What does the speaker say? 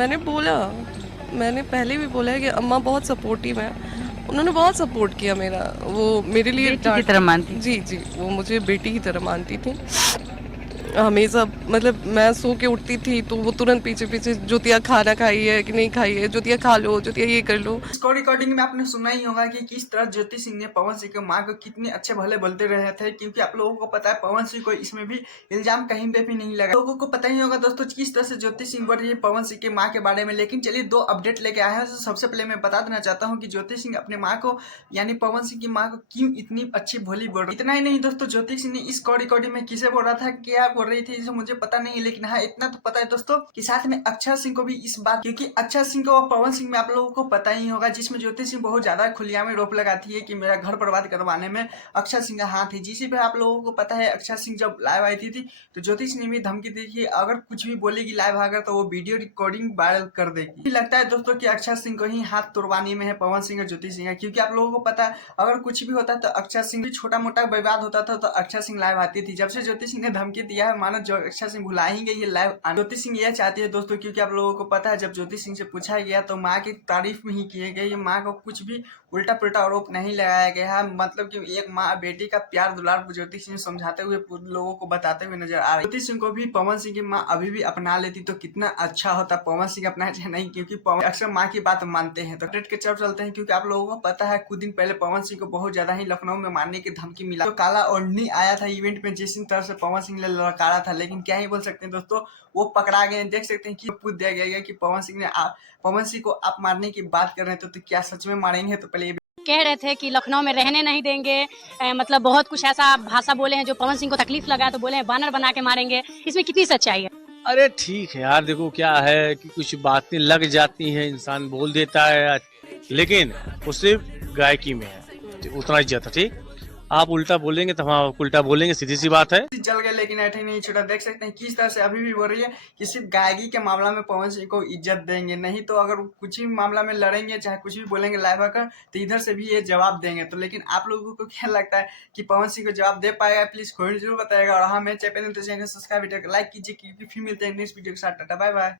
मैंने बोला, मैंने पहले भी बोला है कि अम्मा बहुत सपोर्टिव हैं। उन्होंने बहुत सपोर्ट किया मेरा, वो मेरे लिए बेटी की तरह मानती थी। जी, जी, वो मुझे बेटी की तरह मानती थी। हमेशा मतलब मैं सो के उठती थी तो वो तुरंत पीछे-पीछे, "ज्योतिया खाना खाई है कि नहीं खाई है? ज्योतिया खा लो, ज्योतिया ये कर लो।" इसको रिकॉर्डिंग में आपने सुना ही होगा कि किस तरह ज्योति सिंह ने पवन सिंह की माँ को कितने अच्छे भले बोलते रहे थे, क्योंकि आप लोगों को पता है पवन सिंह को इसमें भी इल्जाम कहीं पे भी नहीं लगा। लोगों को पता ही होगा दोस्तों किस तरह से ज्योति सिंह बोल रही है पवन सिंह की माँ के बारे में। लेकिन चलिए 2 अपडेट लेके आए हैं। तो सबसे पहले मैं बता देना चाहता हूँ कि ज्योति सिंह अपने माँ को यानी पवन सिंह की माँ को क्यों इतनी अच्छी भोली बोल रही। इतना ही नहीं दोस्तों, ज्योति सिंह ने इस कॉल रिकॉर्डिंग में किसे बोल रहा था, क्या बोल रही थी, इसे मुझे पता नहीं, लेकिन हाँ इतना तो पता है दोस्तों कि साथ में अक्षर सिंह को भी इस बात, क्योंकि अक्षर सिंह को और पवन सिंह में आप लोगों को पता ही होगा जिसमें ज्योति सिंह बहुत ज्यादा खुलिया में रोप लगाती है कि मेरा घर बर्बाद करवाने में अक्षर सिंह का हाथ है। जिसी पे आप लोगों को पता है अक्षर सिंह जब लाइव आई थी तो ज्योति सिंह ने भी धमकी दी कि अगर कुछ भी बोलेगी लाइव आकर तो वो वीडियो रिकॉर्डिंग वायरल कर देगी। लगता है दोस्तों कि अक्षर सिंह को ही हाथ तुड़वाने में है पवन सिंह और ज्योति सिंह का, क्योंकि आप लोगों को पता है अगर कुछ भी होता है तो अक्षर सिंह भी छोटा मोटा विवाद होता था तो अक्षर सिंह लाइव आती थी। जब से ज्योति सिंह ने धमकी दिया है मानो जो अक्षर सिंह भुला ही गई है लाइव। ज्योति सिंह यह चाहती है दोस्तों, क्योंकि आप लोगों को पता है जब ज्योति सिंह से पूछा गया तो माँ की तारीफ में ही किए गए, माँ को कुछ भी उल्टा पुल्टा आरोप नहीं लगाया गया है। मतलब कि एक माँ बेटी का प्यार दुलार ज्योति सिंह समझाते हुए लोगों को बताते हुए नजर आ रही है। ज्योति सिंह को भी पवन सिंह की माँ अभी भी अपना लेती तो कितना अच्छा होता। पवन सिंह अपना चाहे नहीं, क्योंकि पवन अक्सर माँ की बात मानते हैं। तो अपडेट के तरफ चलते हैं, क्योंकि आप लोगों को पता है कुछ दिन पहले पवन सिंह को बहुत ज्यादा ही लखनऊ में मारने की धमकी मिला। तो काला ओढ़नी आया था इवेंट में जिस तरह से पवन सिंह ने लड़कारा था, लेकिन क्या ही बोल सकते हैं दोस्तों, वो पकड़ा गए। देख सकते हैं कि पूछ दिया गया कि पवन सिंह को आप मारने की बात कर रहे थे तो क्या सच में मारेंगे। तो पहले कह रहे थे कि लखनऊ में रहने नहीं देंगे, मतलब बहुत कुछ ऐसा भाषा बोले हैं जो पवन सिंह को तकलीफ लगा, तो बोले हैं बानर बना के मारेंगे। इसमें कितनी सच्चाई है? अरे ठीक है यार, देखो क्या है कि कुछ बातें लग जाती हैं, इंसान बोल देता है, लेकिन वो सिर्फ गायकी में है, उतना ही इज्जत है। ठीक, आप उल्टा बोलेंगे तो हम उल्टा बोलेंगे, सीधी सी बात है। जल गए लेकिन ऐठे नहीं छोटा। देख सकते हैं किस तरह से अभी भी बोल रही है कि सिर्फ गायकी के मामला में पवन सिंह को इज्जत देंगे, नहीं तो अगर कुछ भी मामला में लड़ेंगे चाहे कुछ भी बोलेंगे लाइव आकर तो इधर से भी ये जवाब देंगे। तो लेकिन आप लोगों को क्या लगता है कि पवन सिंह को जवाब दे पाएगा? प्लीज कमेंट जरूर बताएगा। और हाँ, मैं चैनल तो चैनल सब्सक्राइब लाइक कीजिए, क्योंकि फिर मिलते हैं नेक्स्ट वीडियो के साथ। Tata bye bye.